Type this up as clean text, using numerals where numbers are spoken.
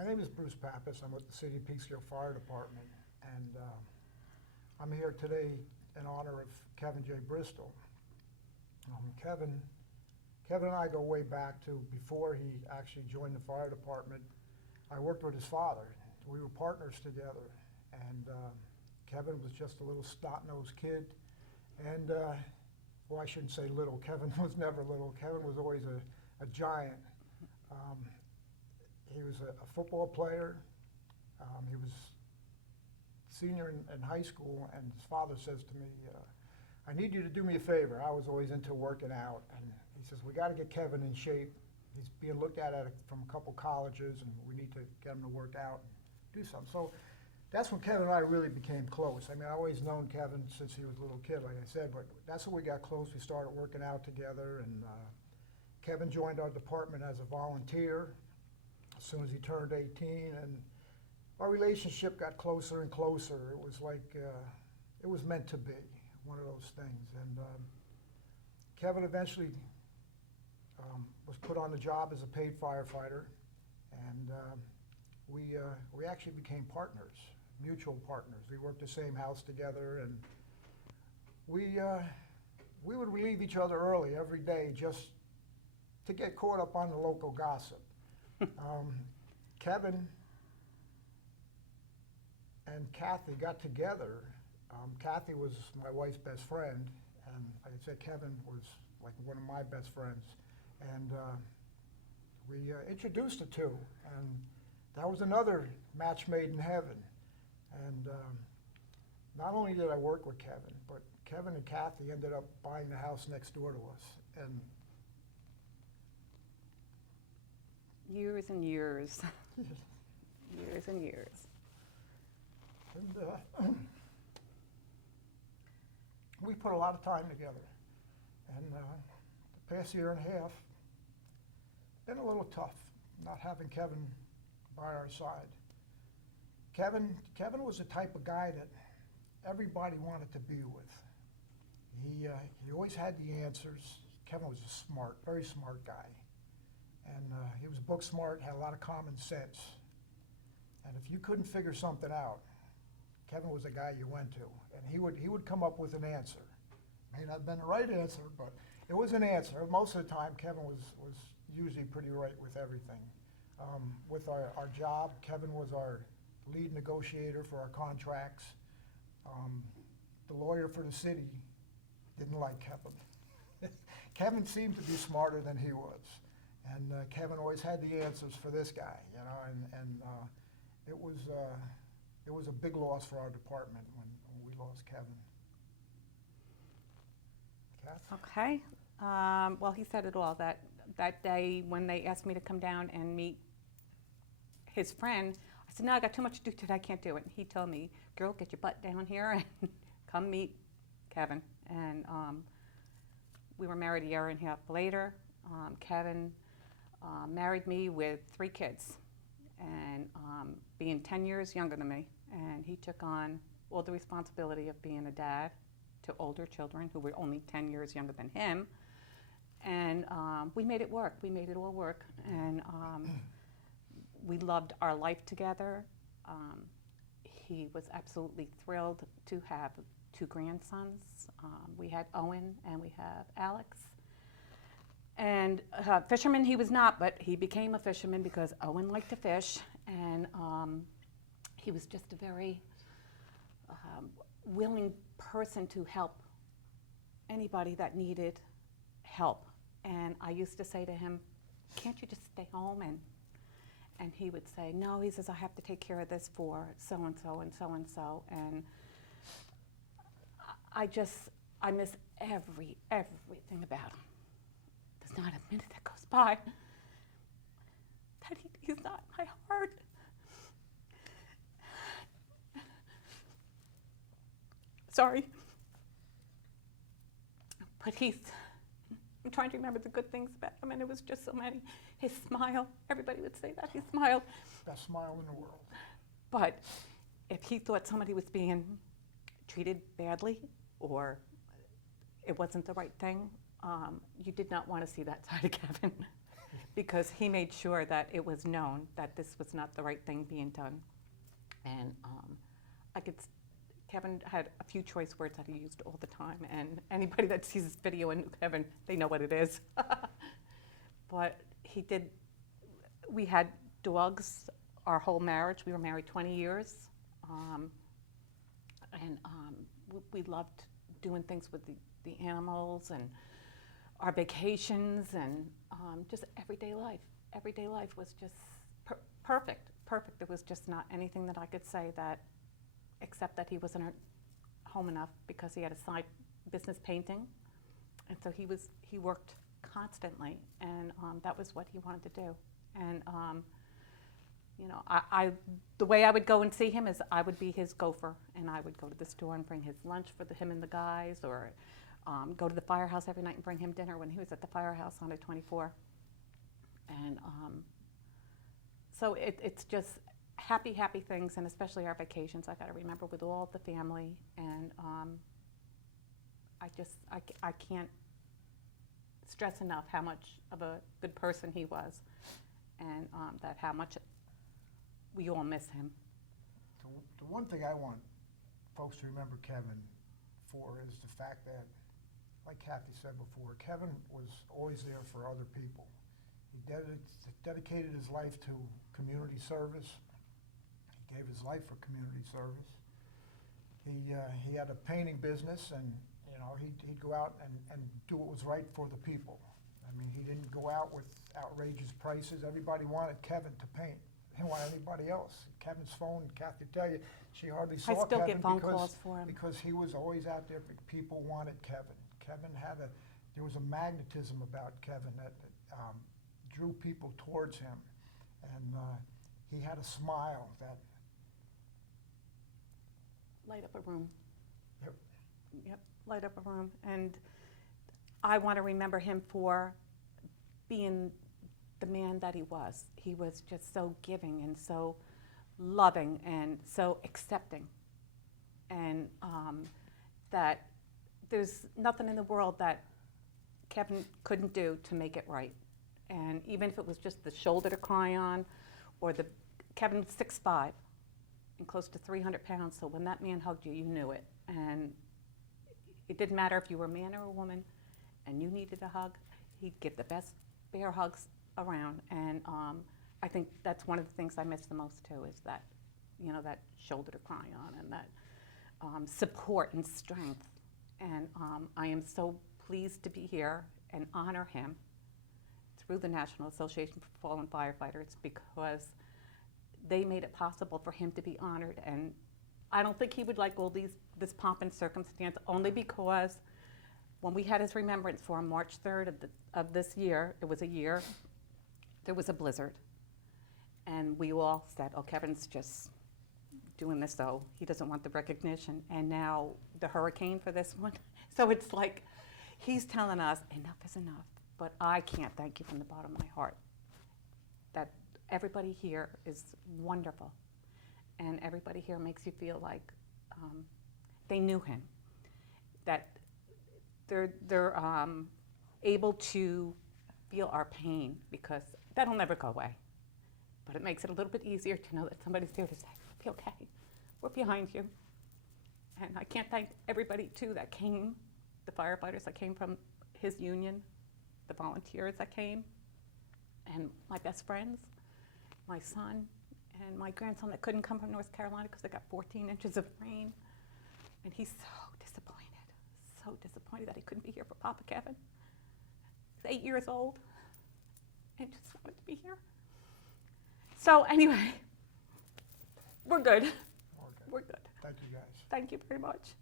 My name is Bruce Pappas. I'm with the City of Peekskill Fire Department, and I'm here today in honor of Kevin J. Bristol. Kevin and I go way back to before he actually joined the fire department. I worked with his father. We were partners together, and Kevin was just a little snot-nosed kid, and well, I shouldn't say little. Kevin was never little. Kevin was always a giant. He was a football player. He was senior in high school, and his father says to me, I need you to do me a favor. I was always into working out, and he says, we got to get Kevin in shape. He's being looked at from a couple colleges, and we need to get him to work out and do something. So that's when Kevin and I really became close. I mean, I always known Kevin since he was a little kid, like I said, but that's when we got close. We started working out together, and Kevin joined our department as a volunteer as soon as he turned 18, and our relationship got closer and closer. It was like, it was meant to be, one of those things. And Kevin eventually was put on the job as a paid firefighter, and we actually became partners, mutual partners. We worked the same house together, and we would relieve each other early every day just to get caught up on the local gossip. Kevin and Kathy got together. Kathy was my wife's best friend, and like I said, Kevin was like one of my best friends. And we introduced the two, and that was another match made in heaven. And not only did I work with Kevin, but Kevin and Kathy ended up buying the house next door to us. And years and years. Years and years. And we put a lot of time together. And the past year and a half, been a little tough not having Kevin by our side. Kevin was the type of guy that everybody wanted to be with. He always had the answers. Kevin was a smart, very smart guy. And he was book smart, had a lot of common sense. And if you couldn't figure something out, Kevin was the guy you went to. And he would come up with an answer. May not have been the right answer, but it was an answer. Most of the time, Kevin was usually pretty right with everything. With our job, Kevin was our lead negotiator for our contracts. The lawyer for the city didn't like Kevin. Kevin seemed to be smarter than he was. And Kevin always had the answers for this guy, you know, and it was a big loss for our department when we lost Kevin. Kath? Okay. Well, he said it all. That day when they asked me to come down and meet his friend, I said, no, I got too much to do today, I can't do it. And he told me, girl, get your butt down here and come meet Kevin. And we were married a year and a half later. Kevin married me with 3 kids, and being 10 years younger than me. And he took on all the responsibility of being a dad to older children who were only 10 years younger than him. And we made it work. We made it all work. And we loved our life together. He was absolutely thrilled to have 2 grandsons. We had Owen and we have Alex. And fisherman he was not, but he became a fisherman because Owen liked to fish. And he was just a very willing person to help anybody that needed help. And I used to say to him, can't you just stay home? And he would say, no, he says, I have to take care of this for so-and-so and so-and-so. And I miss everything about him. There's not a minute that goes by that he's not in my heart. Sorry. But I'm trying to remember the good things about him, and it was just so many. His smile, everybody would say that, he smiled. Best smile in the world. But if he thought somebody was being treated badly or it wasn't the right thing, you did not want to see that side of Kevin. because he made sure that it was known that this was not the right thing being done. And Kevin had a few choice words that he used all the time, and anybody that sees this video and knew Kevin, they know what it is. But we had dogs our whole marriage. We were married 20 years. We loved doing things with the animals and our vacations and just everyday life. Everyday life was just perfect. There was just not anything that I could say except that he wasn't home enough because he had a side business painting. And so he worked constantly, and that was what he wanted to do. And the way I would go and see him is I would be his gopher, and I would go to the store and bring his lunch for him and the guys, or go to the firehouse every night and bring him dinner when he was at the firehouse on I-24. And so it's just happy things, and especially our vacations. I got to remember with all the family, and I can't stress enough how much of a good person he was, and that how much we all miss him. The one thing I want folks to remember Kevin for is the fact that, like Kathy said before, Kevin was always there for other people. He dedicated his life to community service. He gave his life for community service. He had a painting business, and he'd go out and do what was right for the people. I mean, he didn't go out with outrageous prices. Everybody wanted Kevin to paint. He didn't want anybody else. Kevin's phone, Kathy will tell you, she hardly saw Kevin. I still get phone calls for him. Because he was always out there. People wanted Kevin. There was a magnetism about Kevin that drew people towards him. And he had a smile that light up a room. Yep, light up a room. And I want to remember him for being the man that he was. He was just so giving and so loving and so accepting. And that there's nothing in the world that Kevin couldn't do to make it right. And even if it was just the shoulder to cry on, or Kevin's 6'5" and close to 300 pounds, so when that man hugged you, you knew it. And it didn't matter if you were a man or a woman and you needed a hug, he'd give the best bear hugs around. And I think that's one of the things I miss the most too, is that, that shoulder to cry on, and that support and strength. And I am so pleased to be here and honor him through the National Association for Fallen Firefighters, because they made it possible for him to be honored. And I don't think he would like all this pomp and circumstance, only because when we had his remembrance for him, March 3rd of this year, it was a year, there was a blizzard. And we all said, oh, Kevin's just doing this so he doesn't want the recognition. And now the hurricane for this one. So it's like he's telling us enough is enough. But I can't thank you from the bottom of my heart that everybody here is wonderful. And everybody here makes you feel like they knew him, that they're able to feel our pain, because that'll never go away. But it makes it a little bit easier to know that somebody's there to say, "Be okay, we're behind you." And I can't thank everybody too that came, the firefighters that came from his union, the volunteers that came, and my best friends, my son, and my grandson that couldn't come from North Carolina because they got 14 inches of rain. And he's so disappointed that he couldn't be here for Papa Kevin. He's 8 years old and just wanted to be here. So anyway, we're good. Okay. We're good. Thank you, guys. Thank you very much.